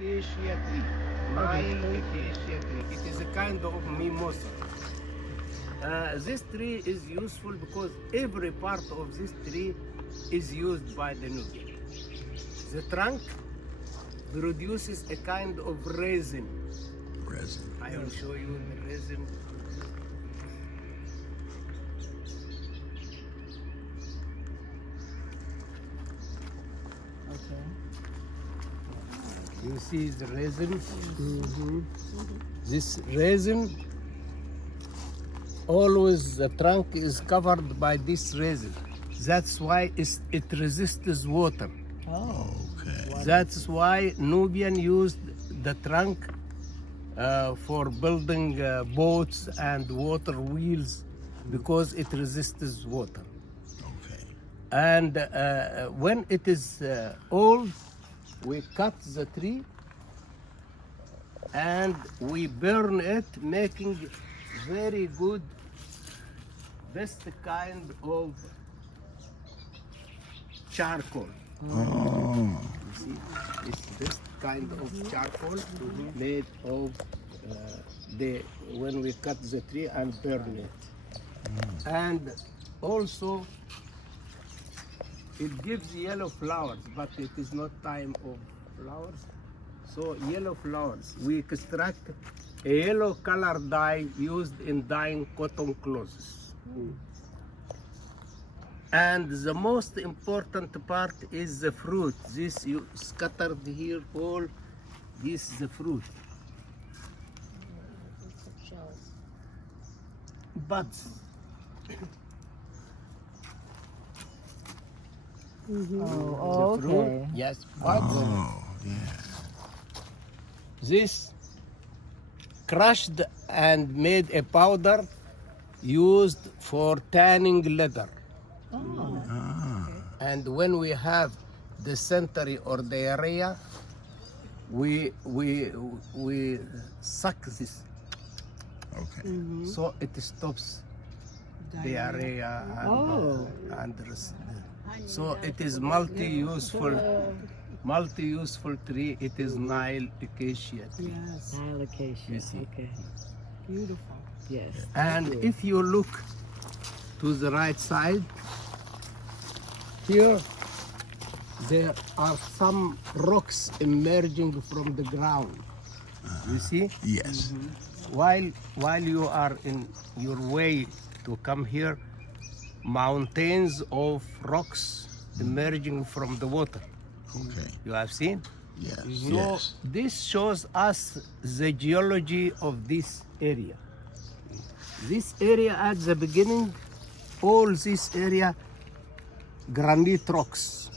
acacia tree. Nile acacia tree. It is a kind of mimosa. This tree is useful because every part of this tree is used by the Nubian. The trunk produces a kind of resin. Resin. I will show you the resin. Okay. You see the resin? This resin, always the trunk is covered by this resin. That's why it resists water. Oh. Okay. That's why Nubian used the trunk for building boats and water wheels because it resists water. Okay. And when it is old, we cut the tree and we burn it, making very good, best kind of charcoal. Oh. You see, it's this kind of charcoal made of when we cut the tree and burn it. And also it gives yellow flowers, but it is not time of flowers. So yellow flowers, we extract a yellow color dye used in dyeing cotton clothes. And the most important part is the fruit. This you scattered here, all this is the fruit. Buds. Oh, The fruit, okay. yes, buds. Oh, yeah. This crushed and made a powder used for tanning leather. Ah. And when we have dysentery or diarrhea, we suck this, Okay. so it stops diarrhea and so it is multi-useful tree. It is Nile acacia tree. Yes. Allocation. You see. Okay. Beautiful. Yes. And if you look to the right side, here there are some rocks emerging from the ground. You see? Yes. While you are in your way to come here, mountains of rocks emerging from the water. Okay. You have seen? Yes. So Yes. this shows us the geology of this area. This area at the beginning, all this area, granite rocks.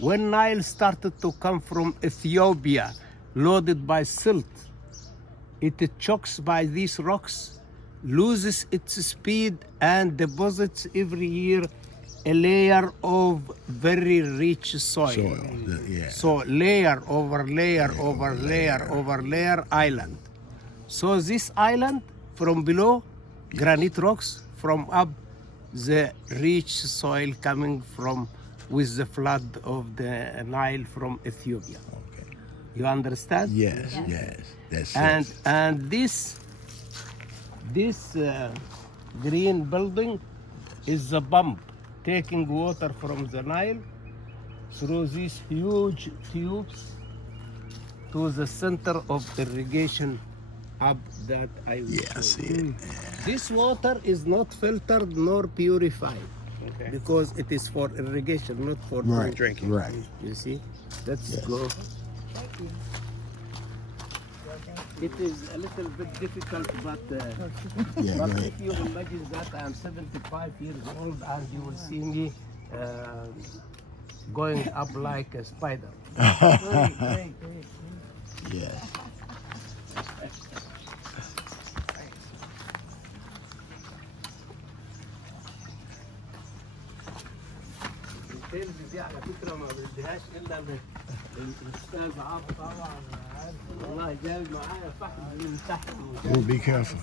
When Nile started to come from Ethiopia, loaded by silt, it chokes by these rocks, loses its speed, and deposits every year a layer of very rich soil. Yeah. So layer over layer over layer over layer island. So this island from below, granite rocks, from up, the rich soil coming from with the flood of the Nile from Ethiopia. Okay. You understand? Yes. Yes. That's it. And this green building is the pump taking water from the Nile through these huge tubes to the center of irrigation hub that I will Yeah, I show see you. it. This water is not filtered nor purified because it is for irrigation, not for Right. drinking. Right. You see? Let's Yes. go. It is a little bit difficult, but Yeah. but Right. if you imagine that I am 75 years old and you will see me going up like a spider. Yeah. التلز دي على فكرة ما بديهاش إلا الأستاذ عبد طبعا عارف والله جايب معايا فحم من تحت Oh, be careful.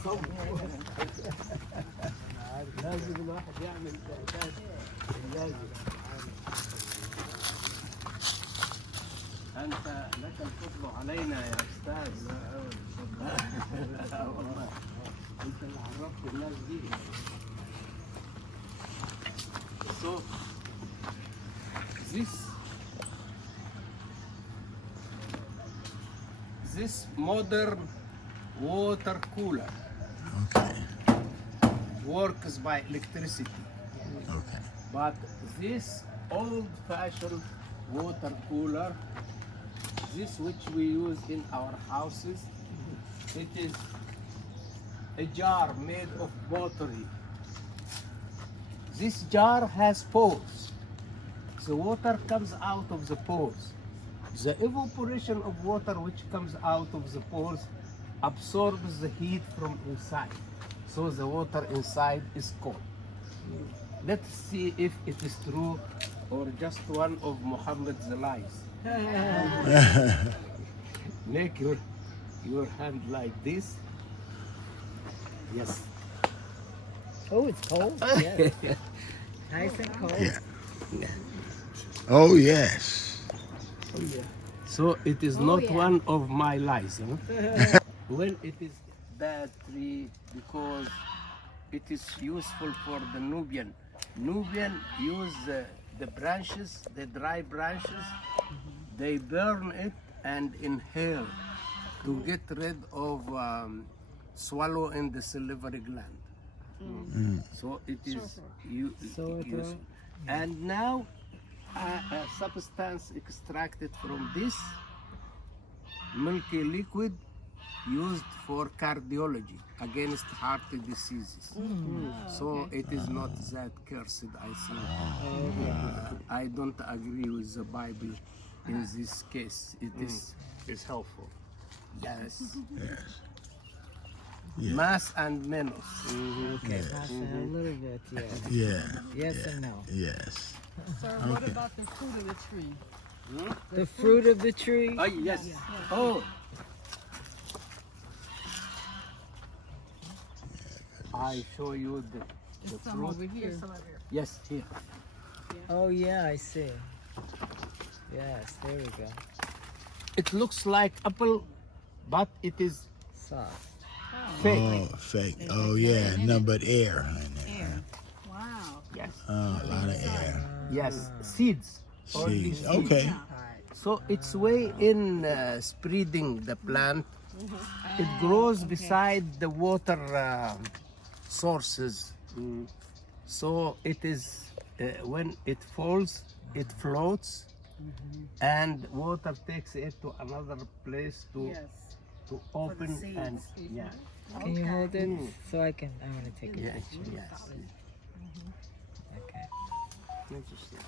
لازم الواحد يعمل إعداد لازم. أنت لك الفضل علينا يا أستاذ. والله أنت اللي عرفت الناس دي. So this modern water cooler Okay. works by electricity, Okay. but this old-fashioned water cooler, this which we use in our houses, it is a jar made of pottery. This jar has pores. The water comes out of the pores. The evaporation of water which comes out of the pores absorbs the heat from inside. So the water inside is cold. Let's see if it is true or just one of Muhammad's lies. Make your hand like this. Yes. Oh, it's cold. Yes. Nice and cold. Yeah. Oh yes. So it is not one of my lies. Huh? When it is bad tree because it is useful for the Nubian. Nubian use the branches, the dry branches, they burn it and inhale to get rid of swallow in the salivary gland. So it is useful. And now a substance extracted from this milky liquid used for cardiology against heart diseases. So it is not that cursed, I think. I don't agree with the Bible in this case. It is It's helpful. yes. Yes. Yeah. Mass and menos. Okay, that's a little bit, yes. Yeah. Yes and no. Yes. Sir, what about the fruit of the tree? The fruit of the tree? Oh yes. Oh. I show you the There's some fruit. over here. Yes, here. Oh, yeah, I see. Yes, there we go. It looks like apple, but it is Soft. fake. Oh, fake. Oh yeah. Nothing but air in there. Air. Wow. Yes. Oh, a lot of air. Yes, seeds. Only Seeds. seeds. Okay. So its way in spreading the plant, it grows beside the water sources. So it is when it falls, it floats, and water takes it to another place to open and yeah. Can you hold it so I can? I want to take a Yes, picture. yes. Okay. Interesting.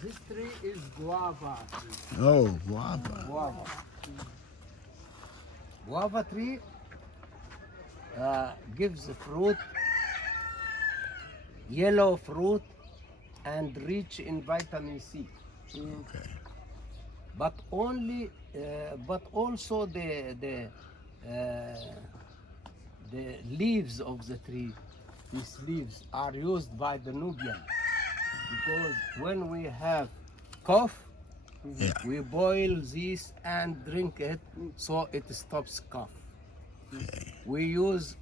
This tree is guava tree. Oh, guava. Guava. Guava tree gives fruit, yellow fruit, and rich in vitamin C. Okay. But only, but also the leaves of the tree. These leaves are used by the Nubian because when we have cough, Yeah. we boil this and drink it so it stops cough. Okay. We use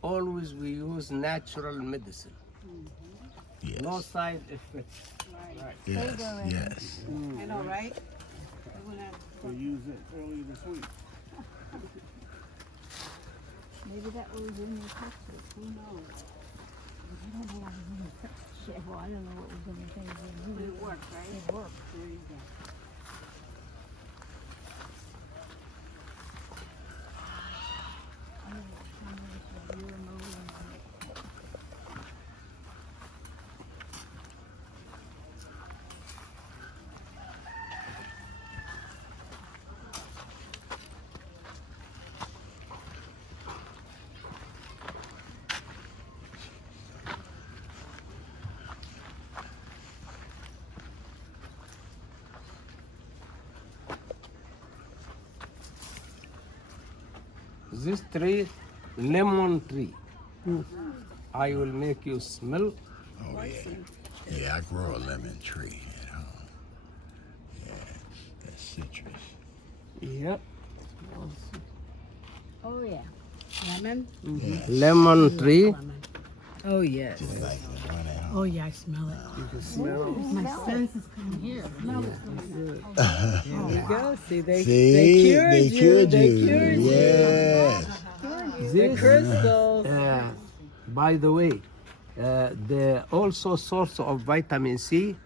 natural medicine. Yes. No side effects. Yes. Yes. I know, right? We used it earlier this week. Maybe that was in your textbook. Who knows? I don't know what was in the textbook. Well, I don't know what was in the things. It worked, right? It worked. There you go. I don't know if it's a year ago or this tree, lemon tree. I will make you smell. Oh yeah. Yeah, I grow a lemon tree at home. Yeah, that's citrus. Yep. Oh yeah. Lemon? Yeah. Lemon tree. Oh yes. Just like the one at home. Oh yeah, I smell it. You can smell. My senses come here. Smell it. There we go. See, they See, cured they you. cured They you. cured you. Yes. The crystals. By the way, the also source of vitamin C,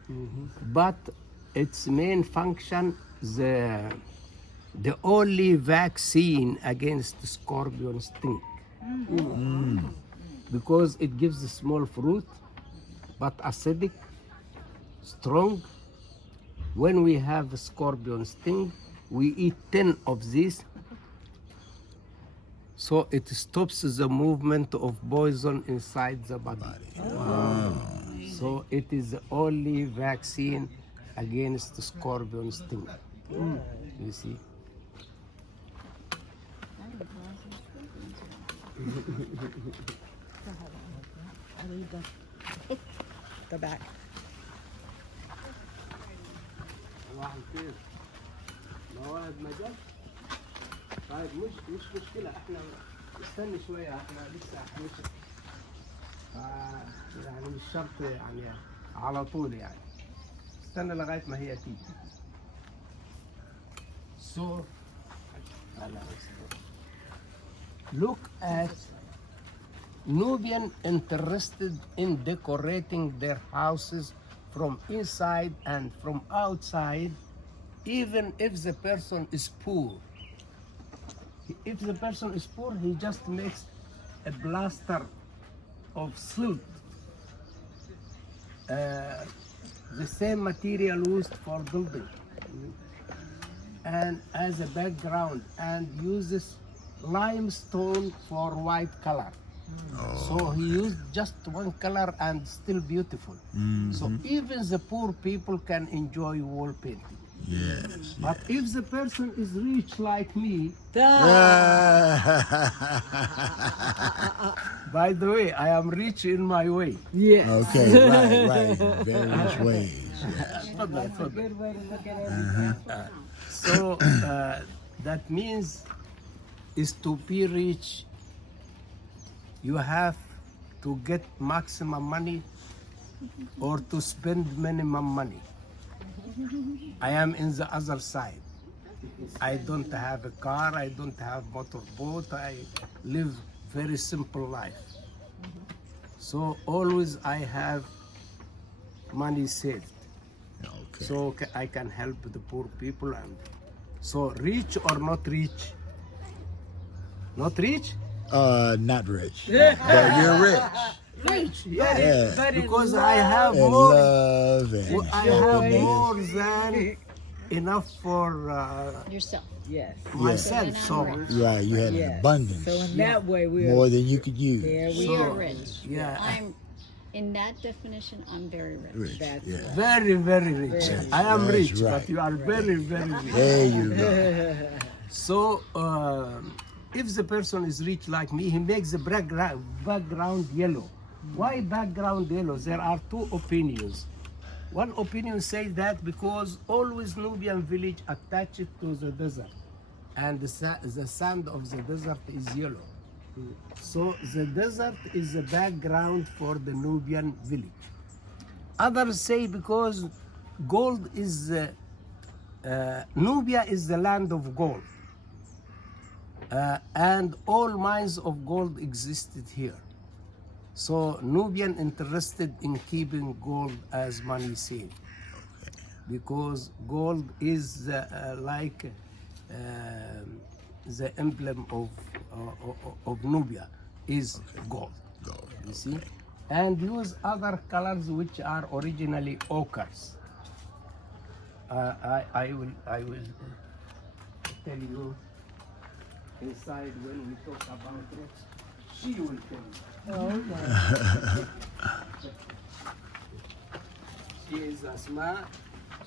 but its main function, the only vaccine against scorpion sting. Because it gives a small fruit, but acidic, strong. When we have a scorpion sting, we eat 10 of these. So it stops the movement of poison inside the body. So it is the only vaccine against scorpion sting. You see? Go back. واحد كده مواد مجال طيب مش مشكلة احنا استني شوية احنا لسه هنشرب يعني مش شرط يعني على طول يعني استنى لغاية ما هي تيجي so look at Nubian interested in decorating their houses from inside and from outside, even if the person is poor. If the person is poor, he just makes a plaster of silk, the same material used for building, and as a background, and uses limestone for white color. So he used just one color and still beautiful. So even the poor people can enjoy wall painting. Yes. But if the person is rich like me, by the way, I am rich in my way. Yes. Okay, right. Various ways. Yeah. Good way to look at everything. So that means is to be rich, you have to get maximum money or to spend minimum money. I am in the other side. I don't have a car, I don't have motorboat, I live very simple life. So always I have money saved. Okay. So I can help the poor people. And so rich or not rich? Not rich? Not rich. But you're rich. Rich, yeah. Yeah. But in Because I have And more. love and I have joy. more than enough for Yourself. Yes. myself. So Right, you have an Yes. abundance. So in that way, we More are than you could use. there. We We are are rich. yeah, I'm, in that definition, I'm very rich. Rich. That's Yeah. very, very rich. I am That's rich, right. but you are very, very rich. There you go. So if the person is rich like me, he makes the background yellow. Why background yellow? There are two opinions. One opinion says that because always Nubian village attached to the desert, and the sand of the desert is yellow. So the desert is the background for the Nubian village. Others say because gold is Nubia is the land of gold, and all mines of gold existed here. So Nubian interested in keeping gold as money saved, because gold is like the emblem of Nubia is gold. Gold. You see, and use other colors which are originally ochres. I will tell you inside when we talk about rocks. She will tell you. She is Asma.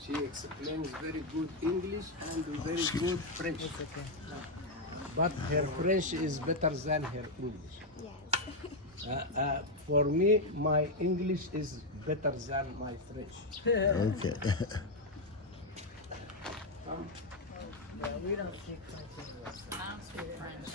She explains very good English and very good French. but her French is better than her English. Yes. For me, my English is better than my French. Okay. Yeah, we don't speak French anymore. I don't speak French.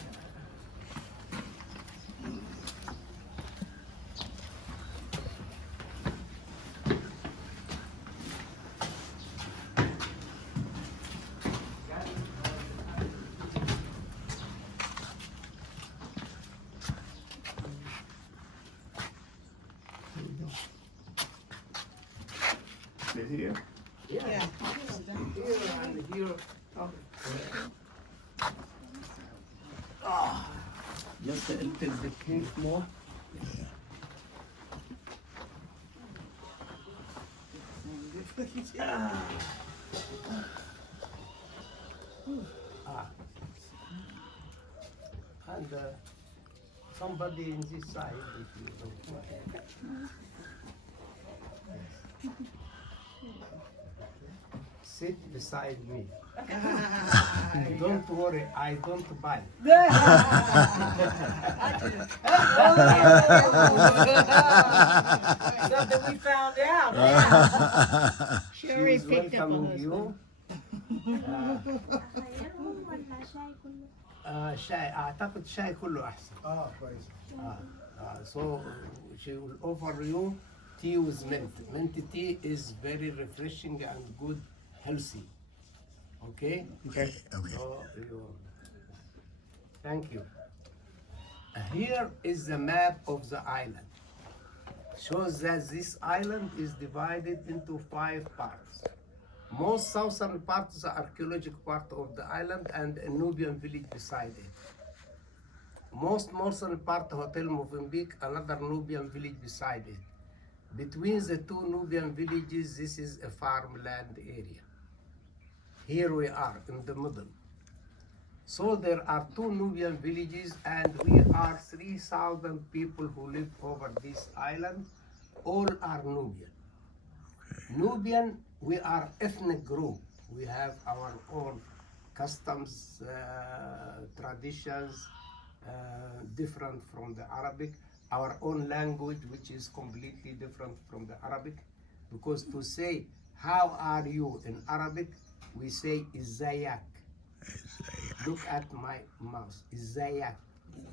Sit here. Yeah. Here and here. Just a little bit hint more. And somebody in this side, if you don't mind. Sit beside me. Don't worry, I don't bite. Something we found out. Yeah. She already She's picked up on welcoming those. you. شاي اعتقد شاي كله احسن. So she will offer you tea with mint. Mint tea is very refreshing and good, healthy. Okay? Okay. So thank you. Here is the map of the island. Shows that this island is divided into 5 parts. Most southern part is the archaeological part of the island and a Nubian village beside it. Most northern part, Hotel Mozambique, another Nubian village beside it. Between the 2 Nubian villages, this is a farmland area. Here we are in the middle. So there are 2 Nubian villages and we are 3,000 people who live over this island. All are Nubian. Nubian, we are ethnic group. We have our own customs, traditions, different from the Arabic. Our own language, which is completely different from the Arabic. Because to say, how are you in Arabic, we say, Izayak. Look at my mouse, Izayak.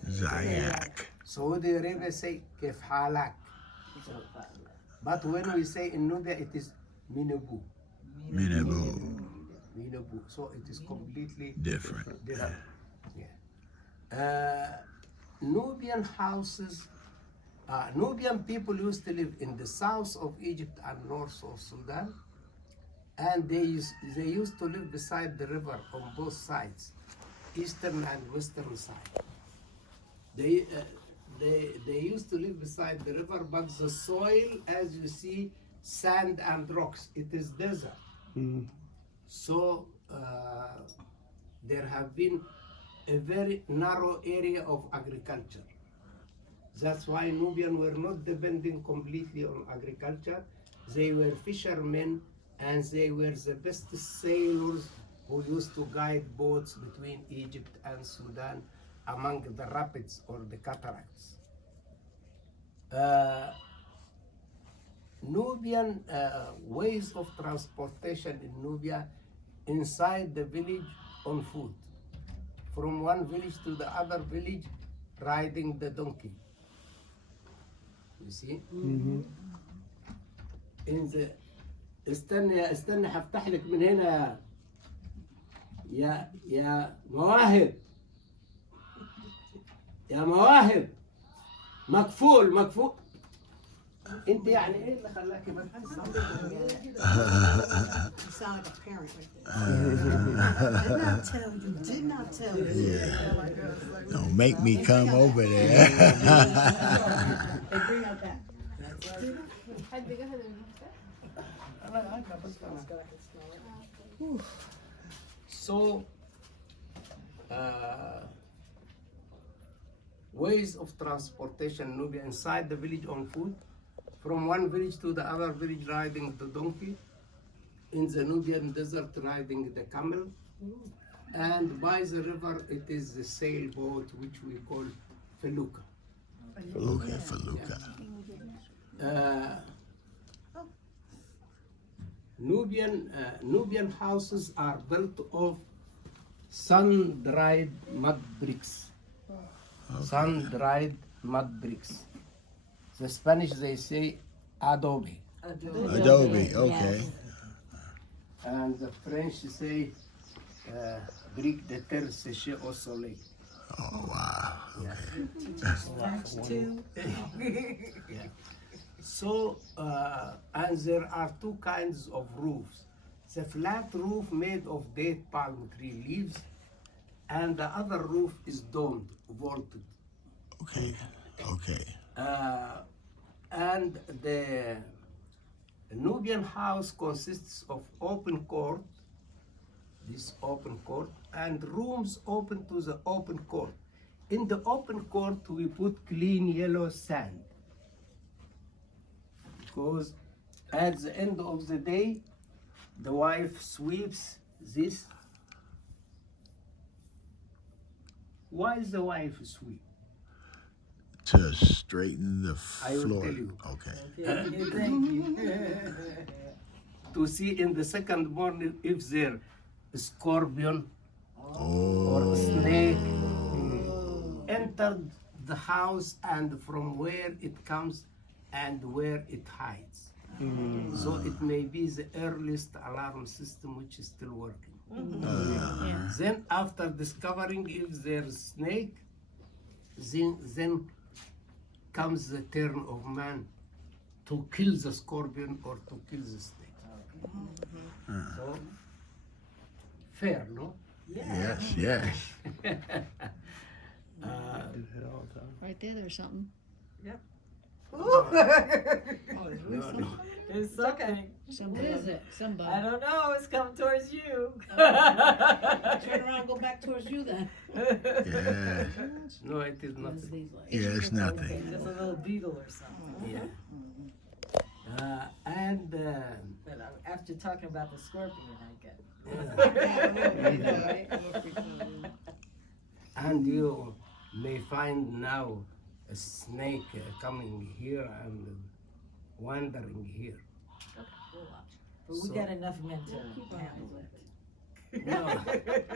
Zayak. Saudi Arabia say, Kef halak. But when we say in Nubia, it is Minabu. Minabu. Minabu. So it is completely Different. different. Yeah. Nubian houses, Nubian people used to live in the south of Egypt and north of Sudan, and they used to live beside the river on both sides, eastern and western side. They used to live beside the river, but the soil, as you see, sand and rocks, it is desert. So there have been a very narrow area of agriculture. That's why Nubian were not depending completely on agriculture. They were fishermen and they were the best sailors who used to guide boats between Egypt and Sudan among the rapids or the cataracts. Nubian ways of transportation in Nubia inside the village on foot. From one village to the other village, riding the donkey. You see? In the استنى هفتح لك من هنا يا مواهب يا مواهب مكفول انت يعني ايه اللي خلاكي ما You sound like a parent right there. Did not tell you. Did not tell you. Yeah. Don't make me come over there. Hey, bring that back. So, ways of transportation Nubia inside the village on foot, from one village to the other village riding the donkey, in the Nubian desert riding the camel, And by the river, it is the sailboat, which we call felucca. Felucca. Uh, Nubian houses are built of sun-dried mud bricks. Sun-dried mud bricks. The Spanish, they say adobe. Adobe, okay. And the French say brique de terre séchée au soleil. Oh, wow. French too. Yeah. So, and there are two kinds of roofs. The flat roof made of date palm tree leaves, and the other roof is domed, vaulted. Okay. And the Nubian house consists of open court, this open court, and rooms open to the open court. In the open court, we put clean yellow sand, because at the end of the day, the wife sweeps this. Why is the wife sweep? To straighten the I will floor. tell you. Okay. Thank you. To see in the second morning if there is scorpion or snake entered the house, and from where it comes and where it hides. So it may be the earliest alarm system which is still working. Then after discovering if there's snake, then comes the turn of man to kill the scorpion or to kill the snake. So, fair, no? Yes. Right there, there's something. No, There's something. What is it? Somebody. I don't know. It's coming towards you. Turn around and go back towards you then. Yeah. no, it is not. Yeah, it's nothing. Just a little beetle or something. Yeah. But after talking about the scorpion, I get. And you may find now a snake coming here and wandering here. But we got enough men to handle it. No,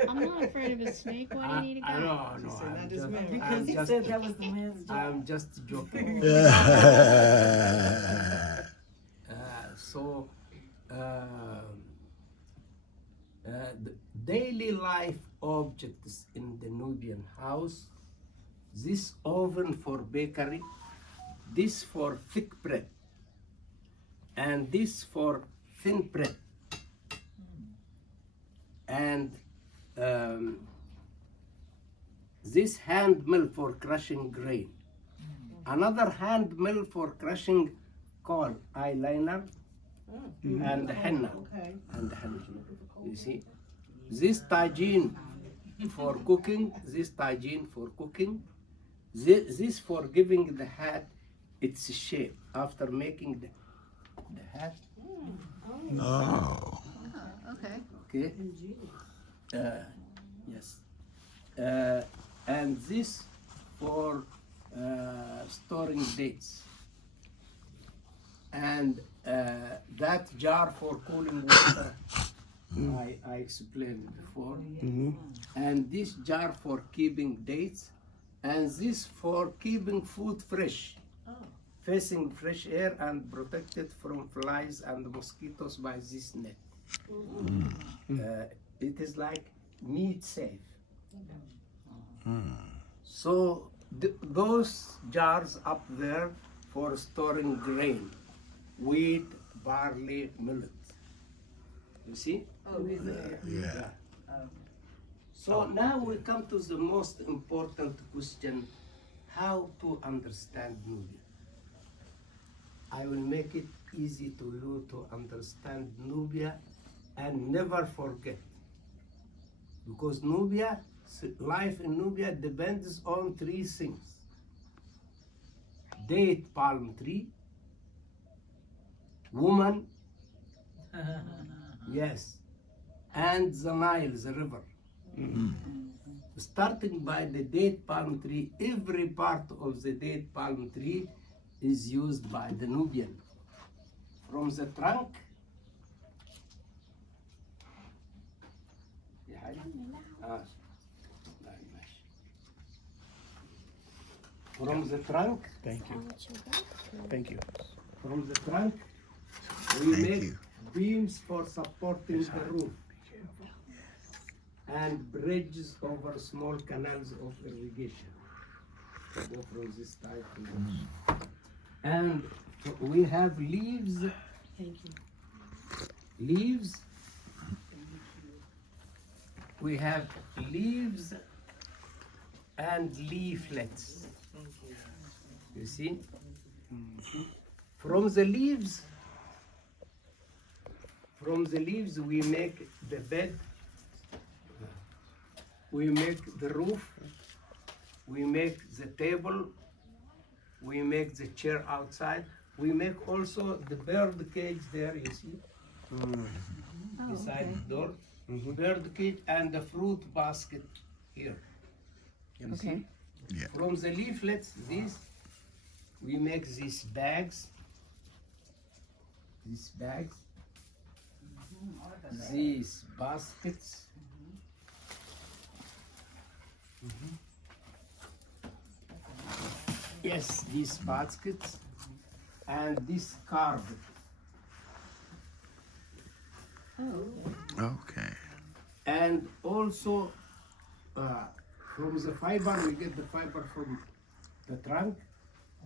I'm not afraid of a snake. Why do you need a gun? no, Because he said that was the man's job. I'm just joking. The daily life objects in the Nubian house: this oven for bakery, this for thick bread, and this for thin bread, and this hand mill for crushing grain, another hand mill for crushing coal, eyeliner, and henna. And henna. You see, this tagine for cooking, this tagine for cooking, this for giving the hat its shape after making the hat. Oh. Okay. Yes. And this for storing dates. And that jar for cooling water, I explained before. And this jar for keeping dates, and this for keeping food fresh, facing fresh air and protected from flies and mosquitoes by this net. It is like meat safe. So those jars up there for storing grain, wheat, barley, millet. You see? Yeah. So now we come to the most important question: how to understand Nubia. I will make it easy to you to understand Nubia and never forget. Because Nubia, life in Nubia depends on three things: date palm tree, woman, yes, and the Nile, the river. Starting by the date palm tree, every part of the date palm tree is used by the Nubian. From the trunk, from the trunk, Thank you. Thank you. from the trunk, we Thank make you. beams for supporting the roof and bridges over small canals of irrigation. To go from this type to this. And we have leaves, Thank you. leaves. We have leaves and leaflets. You see? From the leaves we make the bed, we make the roof, we make the table, we make the chair outside, we make also the bird cage there, you see, beside the door. Bird cage and the fruit basket here. You see? Yeah. From the leaflets, we make these bags, these baskets. Yes, these baskets and this carpet. Okay. And also from the fiber, we get the fiber from the trunk.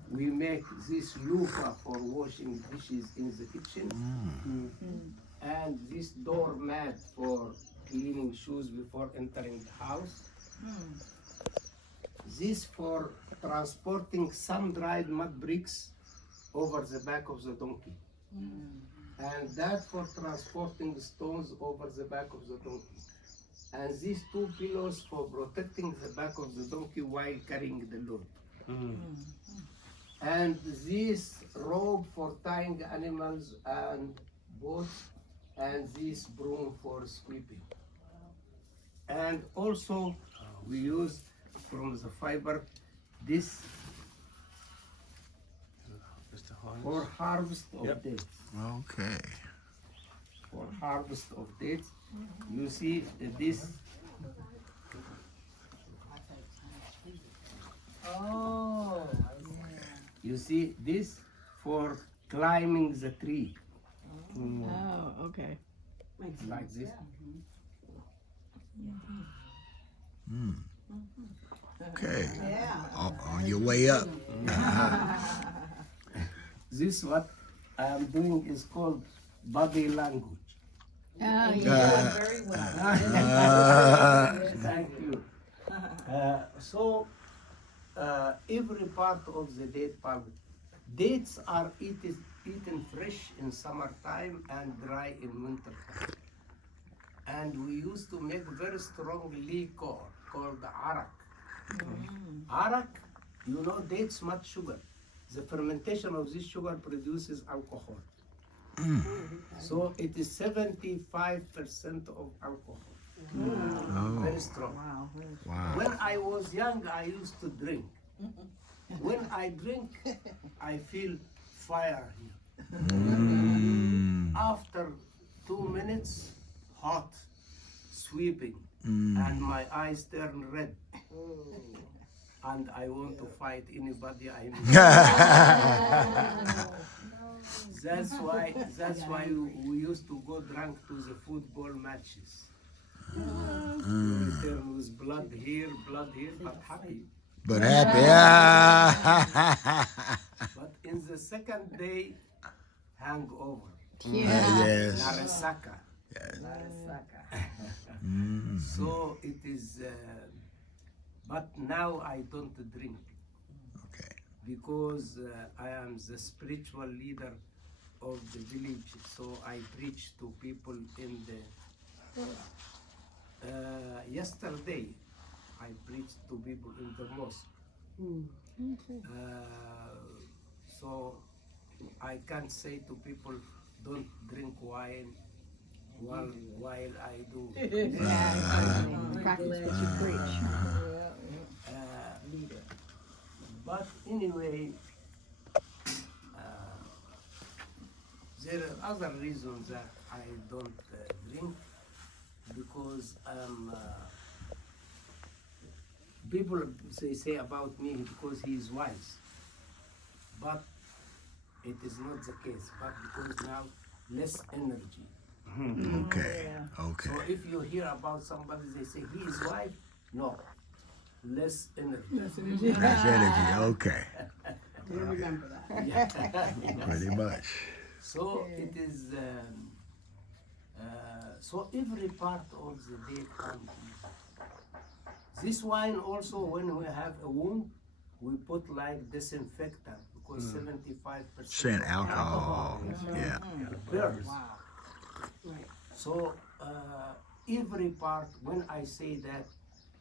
We make this loofah for washing dishes in the kitchen. And this doormat for cleaning shoes before entering the house. This for transporting sun-dried mud bricks over the back of the donkey. And that for transporting stones over the back of the donkey. And these two pillows for protecting the back of the donkey while carrying the load. And this rope for tying animals and boats, and this broom for sweeping. And also we use from the fiber this for harvest of dates. Okay. For harvest of dates, you see this. Oh. You see this for climbing the tree, Oh, okay. like this. Okay. Yeah. On your way up. This what I am doing is called body language. Oh, You yeah. did very well. Thank you. So every part of the date palm, dates are eaten fresh in summertime and dry in winter time. And we used to make very strong liquor called arak. Arak, you know, dates much sugar. The fermentation of this sugar produces alcohol. So it is 75% of alcohol. Very strong. Wow. When I was young, I used to drink. When I drink, I feel fire here. After 2 minutes, hot, sweeping, and my eyes turn red. And I want to fight anybody I meet. That's why we used to go drunk to the football matches. You return with blood here, but happy. But happy. Yeah. But in the second day, hangover. Yes. Narasaka. Yes. So it is, but now I don't drink Okay. because I am the spiritual leader of the village. So I preach to people in the, yesterday I preached to people in the mosque. So I can't say to people, don't drink wine, while I do. Practice what you preach. But anyway, there are other reasons that I don't drink, because people say about me because he is wise, but it is not the case. But because now less energy. Okay. Okay. So if you hear about somebody, they say he is wise. No, less energy. That's energy. Okay. You remember that. Yeah. Pretty much. So it is. So every part of the day counts. This wine also, when we have a wound, we put like disinfectant because 75% Alcohol. Yeah. burns. Right. So every part, when I say that,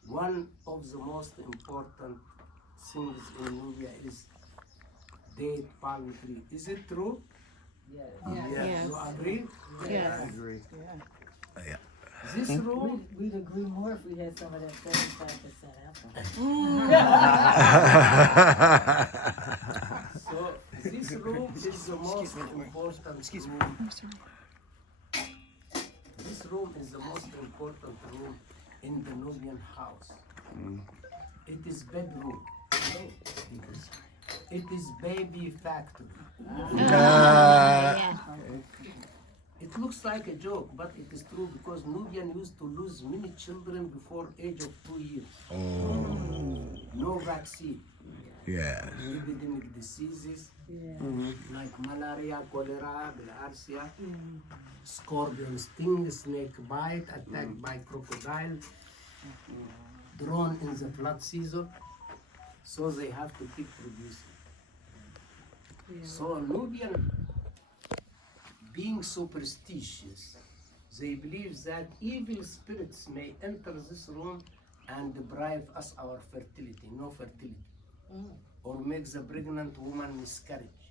one of the most important things in Nubia is date palm tree. Is it true? Yes. Yes. You agree? Yes. Yeah. This room, We'd agree more if we had some of that 75% alcohol. so this room is the most important room. This room is the most important room in the Nubian house. It is bedroom. It is baby factory. Yeah. It looks like a joke, but it is true because Nubian used to lose many children before age of 2 years. Oh. No vaccine. Yeah. Epidemic diseases like malaria, cholera, bilharzia, scorpion sting, snake bite, attacked by crocodile, drawn in the flood season. So they have to keep producing. So Nubian, being superstitious, they believe that evil spirits may enter this room and deprive us our fertility, no fertility, or make the pregnant woman miscarriage,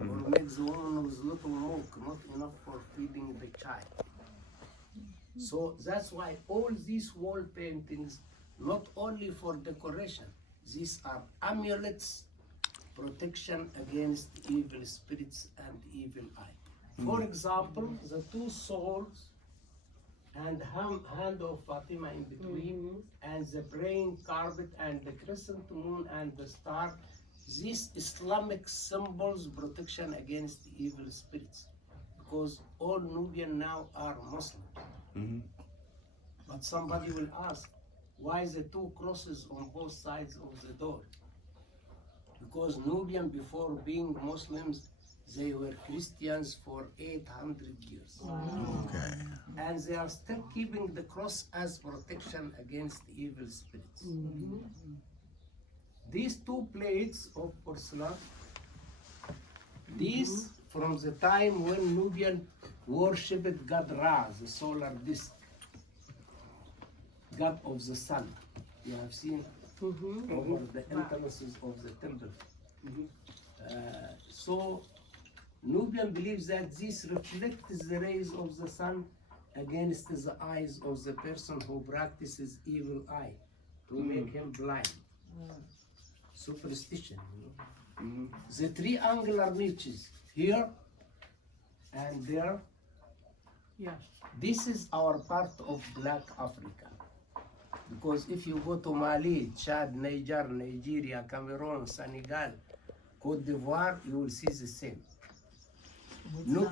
or make the woman with little milk not enough for feeding the child. So that's why all these wall paintings, not only for decoration, these are amulets, protection against evil spirits and evil eye. For example, the two swords and hand of Fatima in between, and the praying carpet and the crescent moon and the star, these Islamic symbols protection against evil spirits, because all Nubian now are Muslim. But somebody will ask, why the two crosses on both sides of the door? Because Nubian, before being Muslims, they were Christians for 800 years. Okay. And they are still keeping the cross as protection against evil spirits. These two plates of porcelain, these from the time when Nubian worshipped God Ra, the solar disk, god of the sun. You have seen over the entrances of the temple. So Nubian believes that this reflects the rays of the sun against the eyes of the person who practices evil eye to make him blind. Superstition. The triangular niches here and there. Yeah. This is our part of Black Africa. Because if you go to Mali, Chad, Niger, Nigeria, Cameroon, Senegal, Cote d'Ivoire, you will see the same. What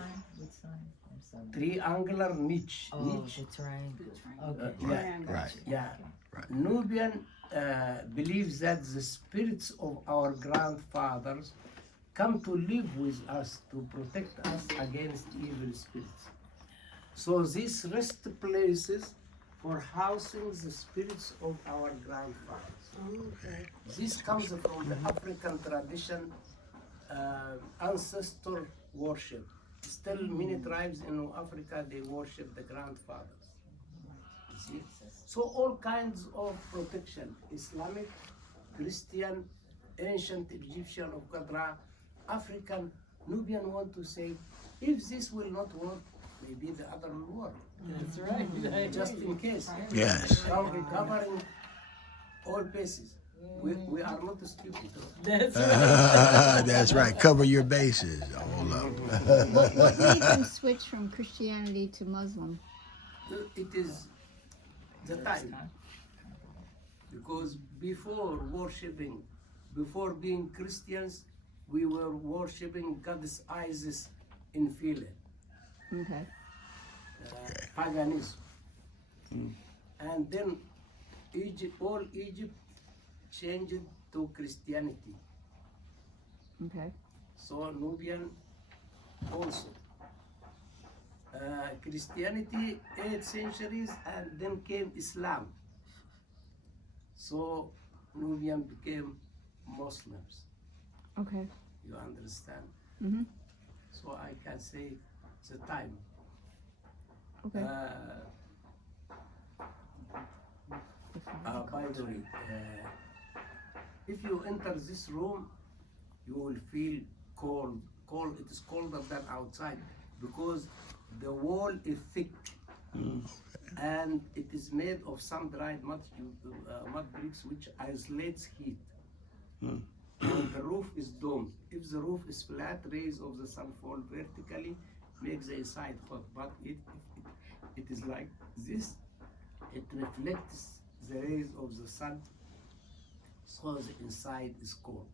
sign? I'm sorry. Triangular niche. Oh, niche. the triangle. Okay. Yeah. Right. Yeah. Right. Nubian believes that the spirits of our grandfathers come to live with us to protect us against evil spirits. So these rest places for housing the spirits of our grandfathers. This comes from the African tradition, ancestor worship. Still, many tribes in Africa, they worship the grandfathers. You see? So all kinds of protection, Islamic, Christian, ancient Egyptian of Qadra, African, Nubian want to say, if this will not work, maybe the other world, That's right. just in case. Yes. Covering all bases. We are not stupid. That's right. That's right. Cover your bases. All up. What made them switch from Christianity to Muslim? It is the time. Because before worshipping, before being Christians, we were worshipping goddess Isis in Philae, Okay. paganism. And then all Egypt changed to Christianity. Okay. So Nubian also. Christianity 8 centuries, and then came Islam. So Nubian became Muslims. Okay. You understand? Mhm. So I can say the time. Okay. By the way, if you enter this room, you will feel cold. Cold. It is colder than outside because the wall is thick, and it is made of some dried mud bricks which isolates heat. And the roof is domed. If the roof is flat, rays of the sun fall vertically, makes the inside hot. But if it is like this, it reflects the rays of the sun, so the inside is cold.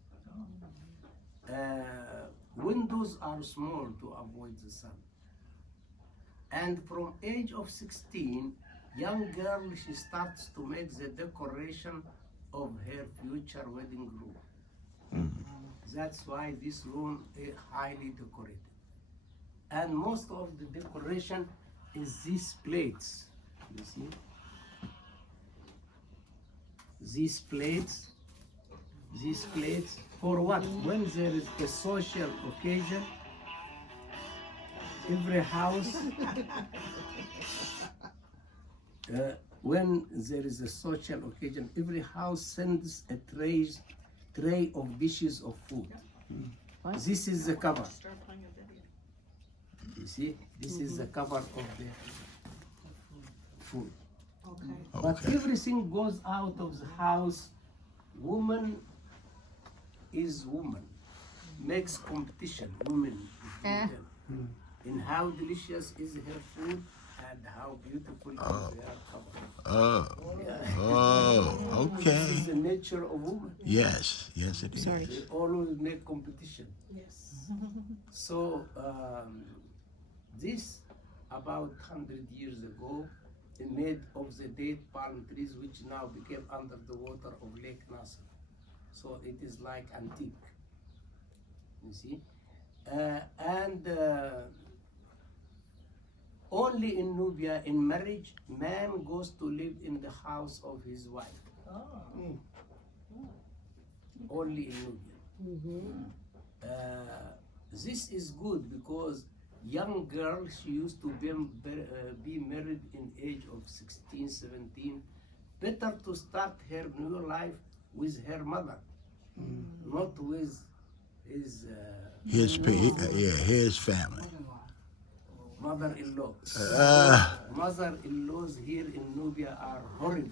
Windows are small to avoid the sun. And from age of 16, young girl, she starts to make the decoration of her future wedding room. That's why this room is highly decorated. And most of the decoration is these plates, you see? These plates for what? When there is a social occasion, every house, when there is a social occasion, every house sends a tray of dishes of food. This is the cover. You see, this is the cover of the food. Okay. But everything goes out of the house. Woman is woman. Makes competition. Women. In how delicious is her food and how beautiful is her cover. Okay. This is the nature of woman. Yes, yes it is. Sorry. They always make competition. Yes. So this about 100 years ago, made of the date palm trees, which now became under the water of Lake Nasser. So it is like antique, you see. And only in Nubia, in marriage, man goes to live in the house of his wife. Only in Nubia. This is good because young girl, she used to be married in age of 16, 17. Better to start her new life with her mother, not with his his family. mother-in-law. Mother-in-laws here in Nubia are horrible.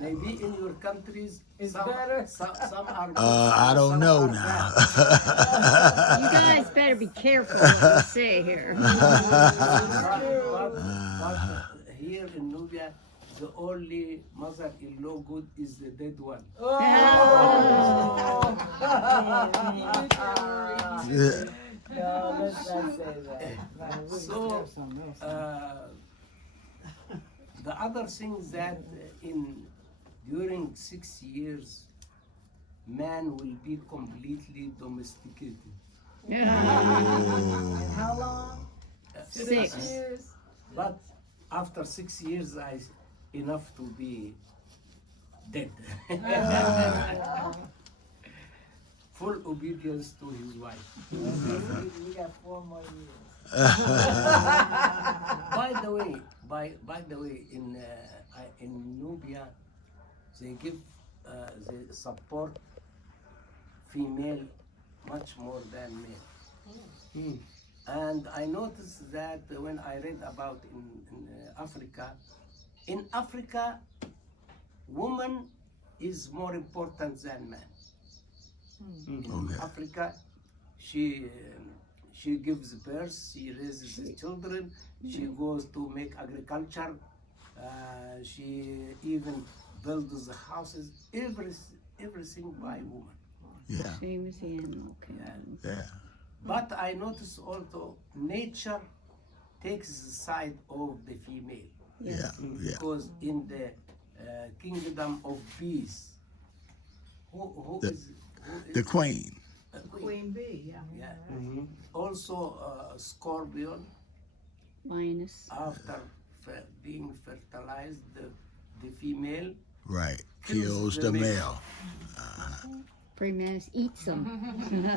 Maybe in your countries, some are good, I don't some know are now. bad. You guys better be careful what you say here. But here in Nubia, the only mother-in-law good is the dead one. No, let's not say that. So, the other thing that during 6 years, man will be completely domesticated. How long? 6. Years? But after 6 years, enough to be dead. Full obedience to his wife. We got 4 more years. By the way, in Nubia, they support female much more than male. And I noticed that when I read about in Africa, woman is more important than man. In Okay. Africa, she gives birth, she raises the children, she goes to make agriculture, she even builds the houses, everything by woman. Yeah. Same as the animal kingdom. Yeah. But I notice also nature takes the side of the female. Yeah. Yeah. Because in the kingdom of bees, who The- is The queen. a queen? Queen bee, yeah. Yeah. Also scorpion, Lioness. after being fertilized, the female Right. Kills Kills the the male. male. Primus eats them.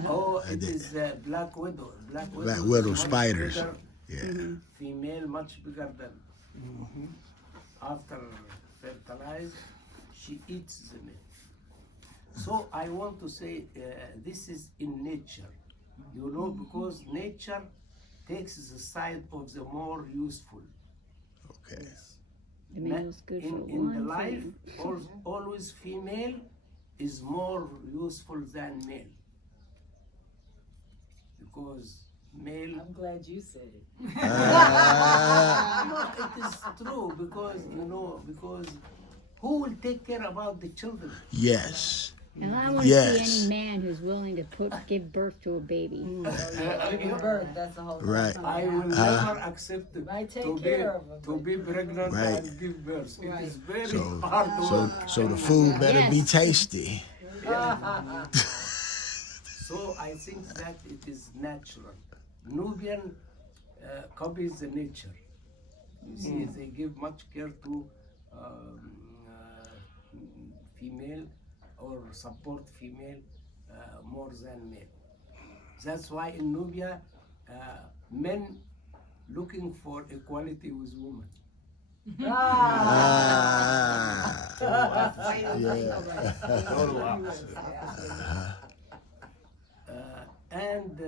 Oh, I it did. is black widow. Black widow, Black is widow much spiders. bigger, Yeah. female much bigger than. After fertilized, she eats the male. So I want to say this is in nature, you know, because nature takes the side of the more useful. Okay. The male's good for In the one life, thing. always female is more useful than male. Because male, I'm glad you said it. no, it is true because, you know, because who will take care about the children? Yes. And I want to Yes. see any man who's willing to give birth to a baby. Giving birth, that's the whole Right. I will never accept it Might take to be care of them, to be pregnant Right. and give birth. It is very So, hard work. so the food better be Yes. tasty. So I think that it is natural. Nubian copies the nature. You see, they give much care to female or support female more than male. That's why in Nubia, men looking for equality with women. Ah. And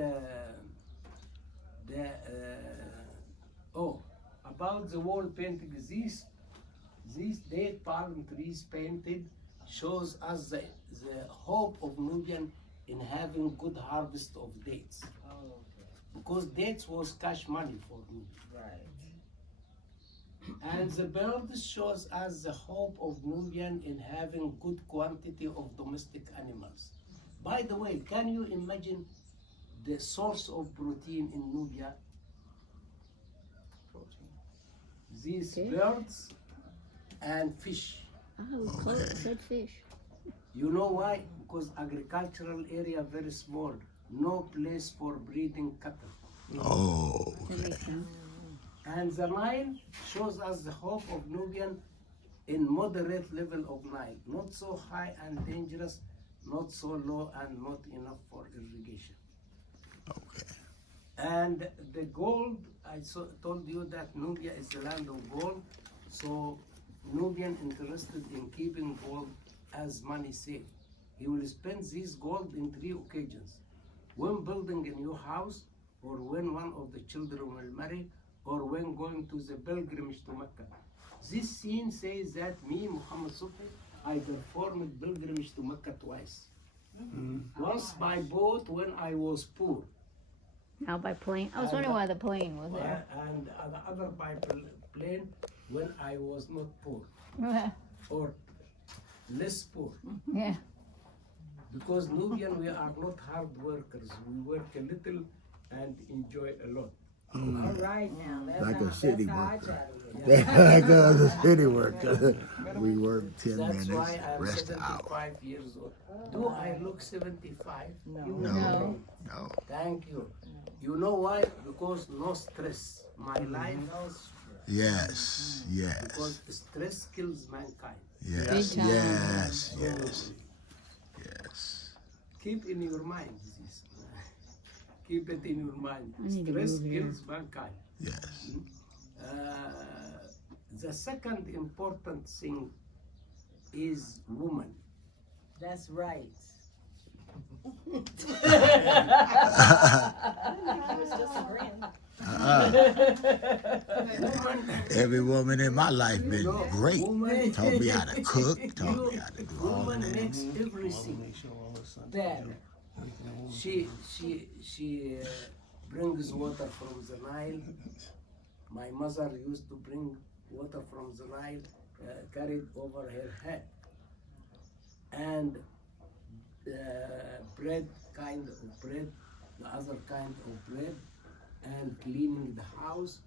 about the wall painting, these date palm trees painted shows us the hope of Nubian in having good harvest of dates. Because dates was cash money for Nubian. Right. And the bird shows us the hope of Nubian in having good quantity of domestic animals. By the way, can you imagine the source of protein in Nubia? These Okay. birds and fish. Oh, close, said fish. You know why? Because agricultural area very small, no place for breeding cattle. Oh. That makes sense. And the Nile shows us the hope of Nubian in moderate level of Nile, not so high and dangerous, not so low and not enough for irrigation. Okay. And the gold, I told you that Nubia is the land of gold, so Nubian interested in keeping gold as money safe. He will spend this gold in 3 occasions: when building a new house, or when one of the children will marry, or when going to the pilgrimage to Mecca. This scene says that me, Muhammad Sufi, I performed pilgrimage to Mecca twice. Once by boat when I was poor, Now by plane. I was wondering why the plane was there. and the other by plane when I was not poor or less poor. Yeah. Because Nubian, we are not hard workers. We work a little and enjoy a lot. All right now. That's Like a how, city that's how I worker. try to live. Like the city work. We work 10 That's minutes, why I'm rest an hour. 75 years old. Do I look 75? No. No. No. Thank you. You know why? Because no stress. My life, Yes. Yes. because stress kills mankind. Yes. Big time. Yes. Yes. Yes. Keep in your mind this. Keep it in your mind. I need to Stress move here. kills mankind. Yes. The second important thing is woman. That's right. Every woman in my life been No, great. woman, Taught me how to cook, taught me how to do all of woman that. makes everything better. She brings water from the Nile. My mother used to bring water from the Nile, carried over her head, and bread, kind of bread, the other kind of bread, and cleaning the house,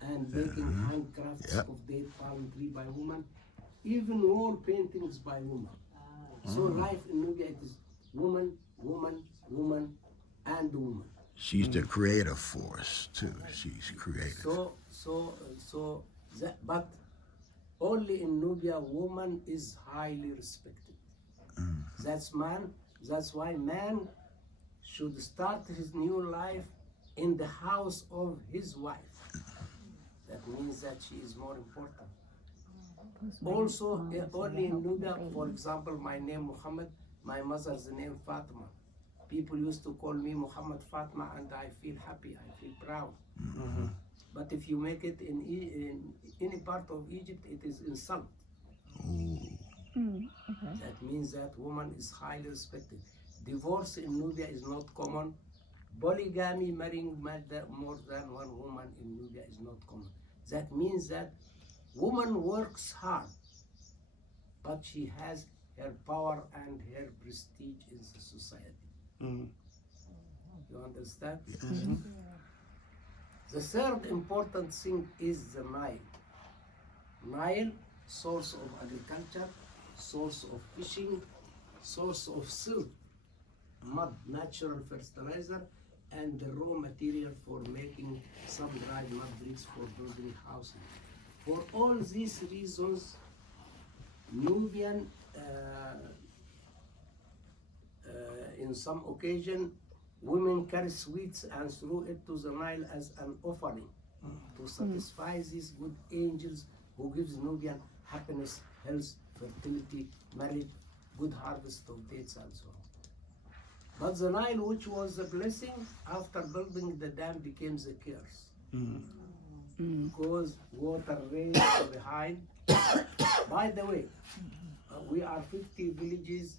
and making handcrafts Yep. of date palm tree by woman, even wall paintings by woman. So life in Nubia it is woman, woman, woman, and woman. She's the creative force too. She's creative. So that, but only in Nubia woman is highly respected. That's why man should start his new life in the house of his wife. That means that she is more important. Also, only in Nubia, for example, my name Muhammad, my mother's name Fatima. People used to call me Muhammad Fatima, and I feel happy, I feel proud. But if you make it in any part of Egypt, it is insult. That means that woman is highly respected. Divorce in Nubia is not common. Polygamy, marrying more than one woman in Nubia is not common. That means that woman works hard, but she has her power and her prestige in the society. You understand? The third important thing is the Nile. Nile, source of agriculture, source of fishing, source of silk, mud, natural fertilizer, and the raw material for making some dried mud bricks for building houses. For all these reasons, Nubian, in some occasion, women carry sweets and throw it to the Nile as an offering to satisfy these good angels who gives Nubian happiness, health, fertility, marriage, good harvest of dates and so on. But the Nile, which was a blessing, after building the dam became a curse. Because water raised behind. By the way, we are 50 villages.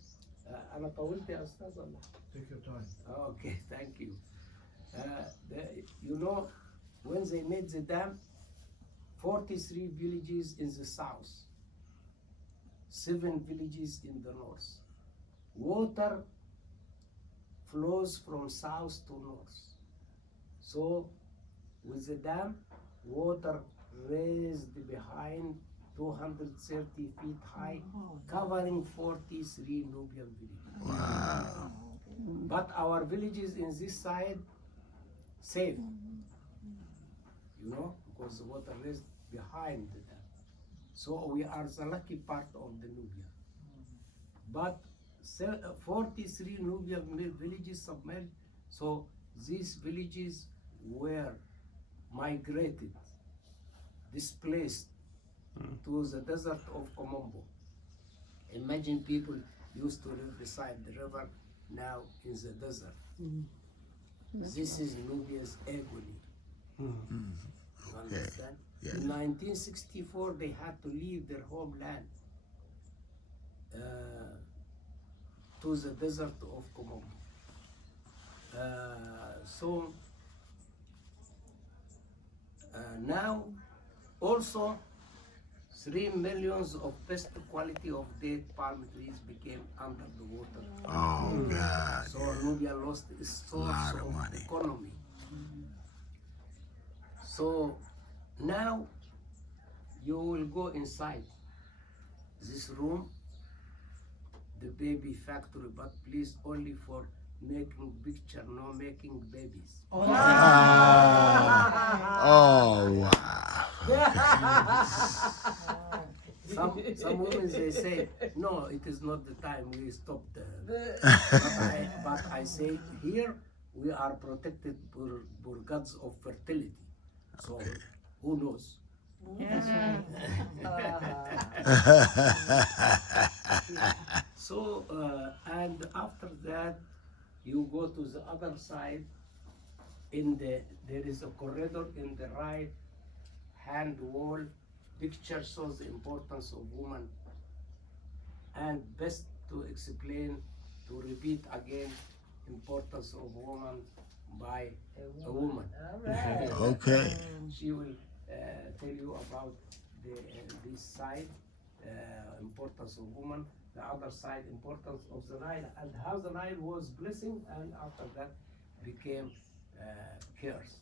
أنا طولت يا أستاذ ولا؟ Take your time. Okay, thank you. You know, when they made the dam, 43 villages in the south, 7 villages in the north. Water flows from south to north. So, with the dam, water raised behind 230 feet high, covering 43 Nubian villages. Wow. But our villages in this side, safe, you know, because the water raised behind the dam. So we are the lucky part of the Nubia. But 43 Nubian villages submerged, so these villages were migrated, displaced to the desert of Komombo. Imagine people used to live beside the river, now in the desert. This is Nubia's agony. You understand? Yeah. In 1964, they had to leave their homeland to the desert of Komombo. So now also 3 millions of best quality of date palm trees became under the water. Oh God. So Nubia lost its source Lot of of money. economy. So now you will go inside this room, the baby factory, but please only for making picture, no making babies. Oh wow. Some women they say, no, it is not the time, we stopped. But I say here we are protected for gods of fertility. So who knows? So, and after that, you go to the other side. There is a corridor in the right hand wall. Picture shows the importance of woman, and best to explain, to repeat again, importance of woman by a woman. All right. Okay. She will tell you about this side, importance of woman, the other side, importance of the Nile, and how the Nile was blessing, and after that became curse.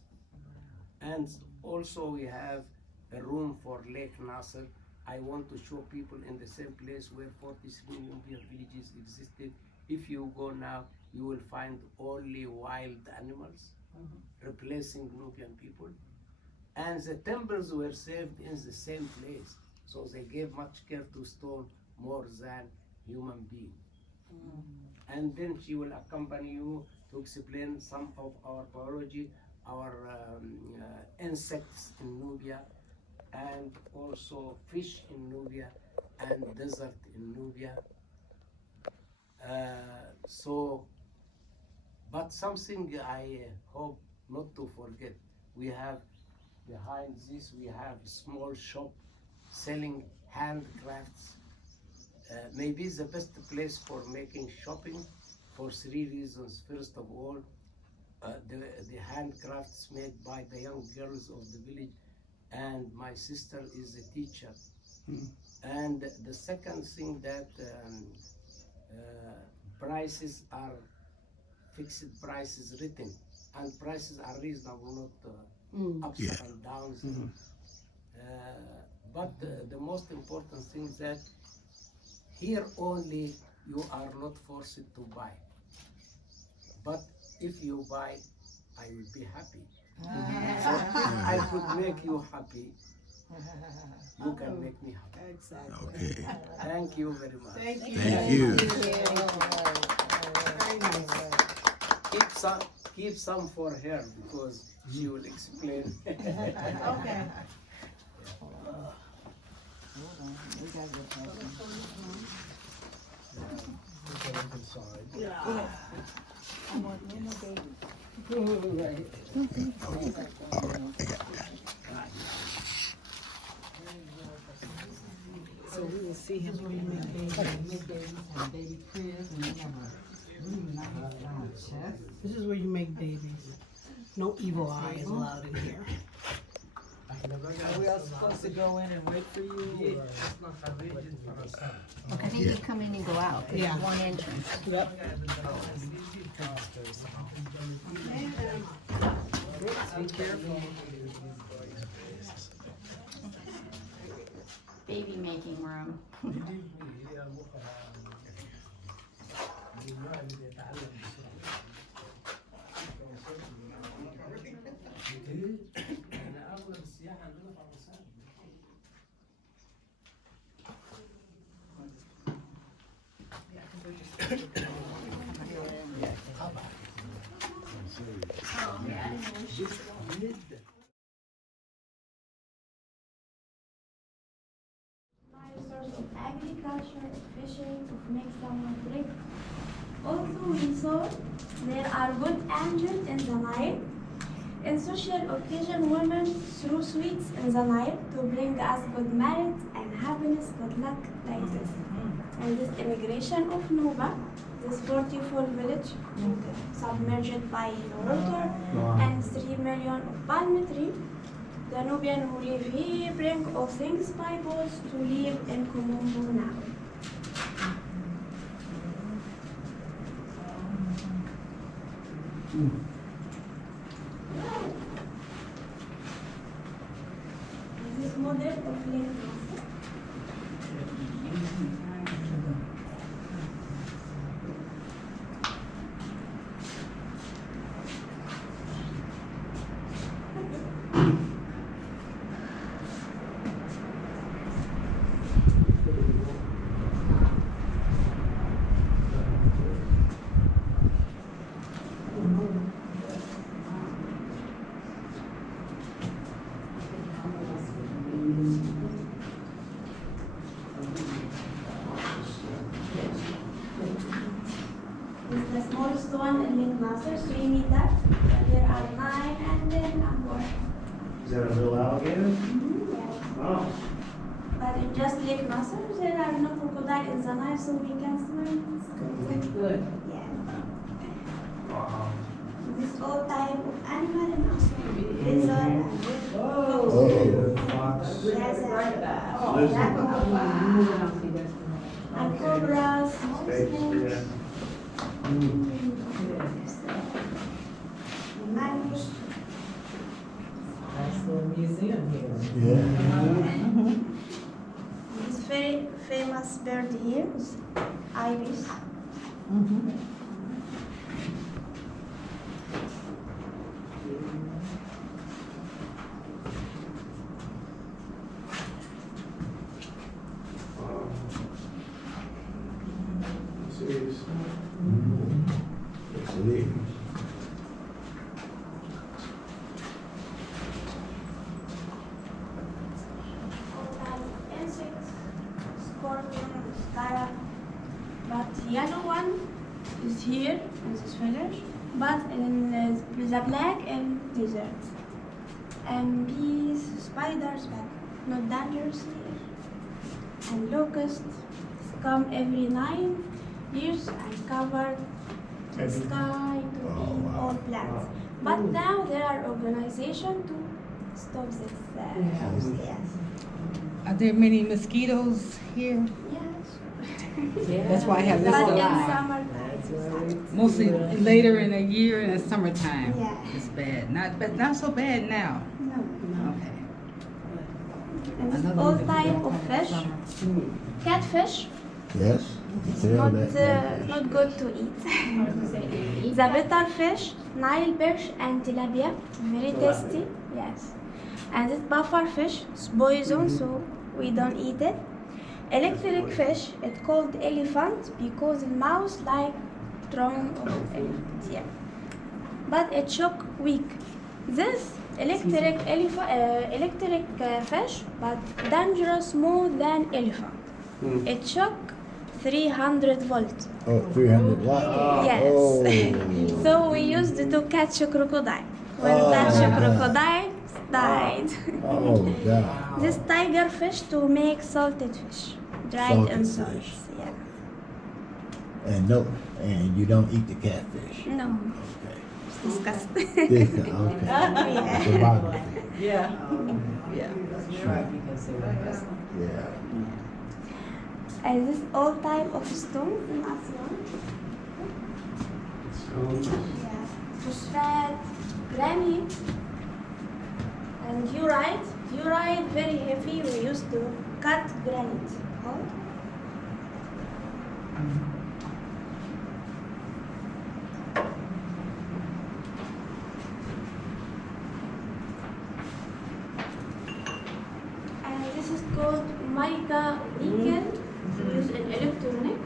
And also we have a room for Lake Nasser. I want to show people in the same place where 43 Nubian villages existed. If you go now, you will find only wild animals, replacing Nubian people. And the temples were saved in the same place. So they gave much care to stone more than human being. And then she will accompany you to explain some of our biology, our insects in Nubia, and also fish in Nubia, and desert in Nubia. But something I hope not to forget, we have behind this, we have a small shop selling handcrafts. Maybe the best place for making shopping for 3 reasons. First of all, the handcrafts made by the young girls of the village, and my sister is a teacher. And the second thing that prices are fixed prices written, and prices are reasonable, not ups and downs. But the most important thing is that here only you are not forced to buy. But if you buy, I will be happy. So if I could make you happy, you can make me happy. Exactly. Okay. Thank you very much. Thank you. Thank you. Very nice. Keep some for her because she will explain. Okay. I want no more babies. All right. I got that. So we will see him when we make babies. This is where you make babies. No evil eyes allowed in here. Are we all supposed to go in and wait for you? I think you come in and go out. There's Yeah. one entrance. Yep. Be careful. Baby making room. Source of agriculture, fishing, of make someone drink. Also, we saw there are good angels in the Nile. In social occasion, women threw sweets in the Nile to bring us good merit and happiness, good luck, like this. And this immigration of Nuba, this 44 village, submerged by the water, and 3 million of palm tree. The Nubian who live here bring all things by boats to live in Komombo now. This is model of Lake Nasser. smallest one in Lake Nasser, 3 meters. There are 9 and then more. Is that a real alligator? Yeah. Oh. But in just Lake Nasser, there are no crocodile in the Nile, so we can swim. Good. Yeah. Wow. This all type of animal in Nasser. Lizard Oh. Fox. and cobras, Snakes, snakes, yeah. mangoes. Nice little museum here. Yeah. This very famous bird here is ibis. Serious. Yes, it is. All kinds of insects, scorpion, scarab. But yellow one is here in this village, but in the black in desert. And bees, spiders, but not dangerous here. And locusts come every 9 years and cover the sky to eat all plants. But now there are organizations to stop this. Yes. Are there many mosquitoes here? Yes. That's why I have this But in alive. summertime. Mostly later in the year in the summertime. Yeah. It's bad. Not so bad now. No. Okay. And this all type of fish. Catfish. Yes. Tell that. Not good to eat. The bitter fish, Nile perch and tilapia, very tasty. Yes. And this buffer fish is poison, so we don't eat it. Electric fish, it's called elephant because the mouth like trunk of elephant. Yeah. But it shock weak. This electric fish, but dangerous more than elephant. It shock 300 volts. Oh, 300 watt. Yes. Oh. So we used to catch a crocodile. When catch a crocodile, died. Oh, God. This tiger fish to make salted fish, dried Salted in salt. fish. Yeah. And no, and you don't eat the catfish. No, Okay. it's disgusting. Okay. Yeah. It's a bother. Yeah. Yeah. Because they were best. Yeah. And this all type of stone in Aswan. Yeah. Phosphate, granite, and diorite very heavy. We used to cut granite. Oh. And this is called mica nickel. Used in electronic.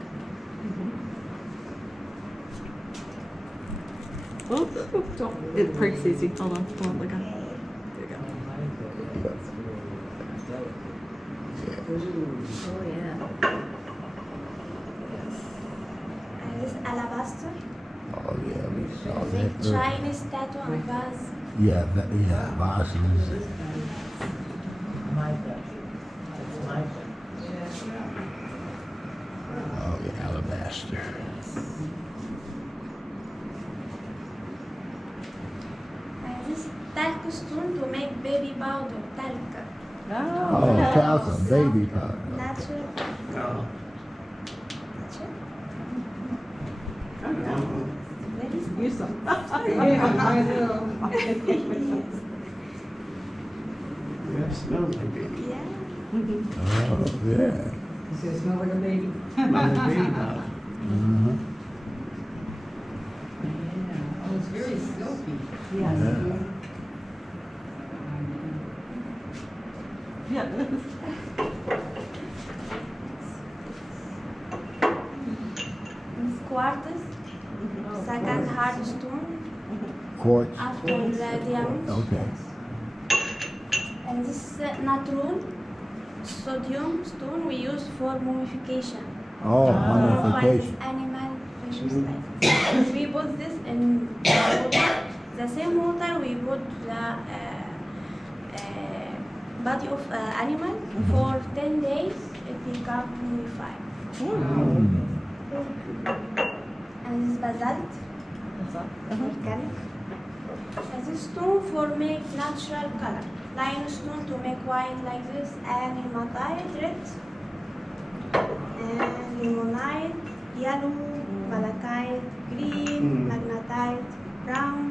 It breaks easy. Hold on, look at it. There you go. Oh, yeah. And this alabaster. Oh, yeah, we saw Big that. Chinese statue and vase. Yeah, vases. Micah. That's Micah. Oh, yeah, alabaster. And this talc stone to make baby powder, talc. Oh, talcum, baby powder. Natural. Oh. Natural. Use some. Yeah, it smells like baby. Yeah. Oh, yeah. Does it smell like a baby? Smells like baby powder. Uh-huh. Yeah. Oh, it's very silky. Yeah. Yeah. This quartz, second hard stone Quartz. after the diamond. Okay. And this natron, sodium stone we use for mummification. Oh, For this mummification. animal, pictures like this. We put this in water. The same water we put the body of animal for 10 days. It becomes mummified. And this basalt, volcanic. This stone for make natural color. Limestone to make white like this, and hematite red, and limonite yellow, malachite green, magnetite brown,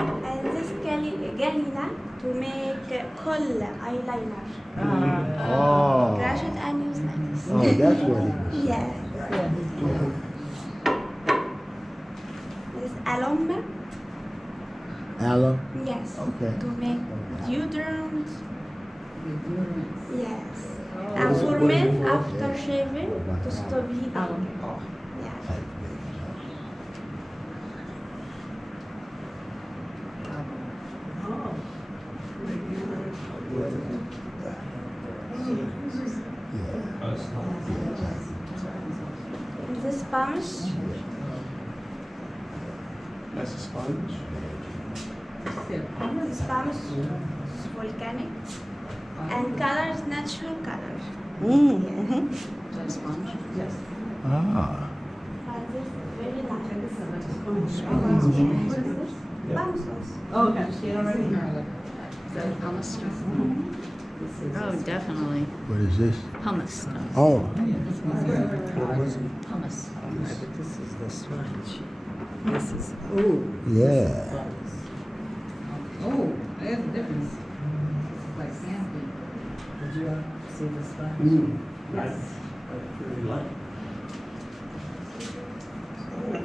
and this galena to make coal eyeliner. Oh. Crash it and use like this. Oh, that's what it is. Yeah. This alum. Alum? Yes. Okay. To make deodorant. Yes. Oh. And for What is men it for? after Yeah. shaving to stop heat. Yeah. This sponge. That's a sponge. The sponge is volcanic. And colors, natural colors. Yes. Ah. But this is very nice. What is this? Sponge sauce. Oh, okay. See it already? Is that hummus stuff? Oh, definitely. What is this? Hummus stuff. Oh. Hummus. But this is the sponge. This is, ooh. Yeah. Oh, there's a difference. This is like sandwich. Did you see the sponge? Yes. I really like it. You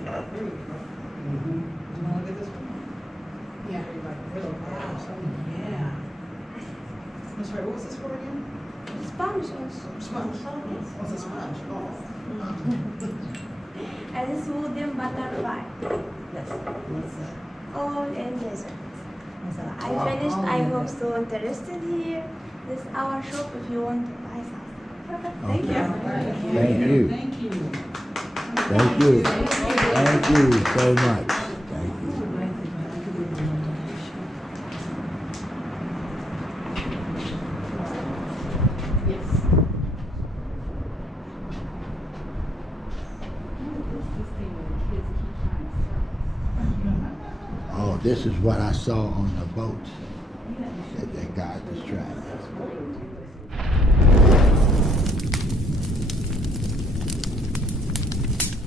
want to look at this one? Yeah. Yeah. That's right. What was this for again? Sponge sauce. Sponge. What's a sponge? Oh. And this wooden butterfly. Yes. All in desert. So I finished. I hope so interested here. This is our shop if you want to buy something. Thank you. Thank you. Thank you. Thank you. Thank you so much. Thank you. Oh, this is what I saw on the boat that they got distracted.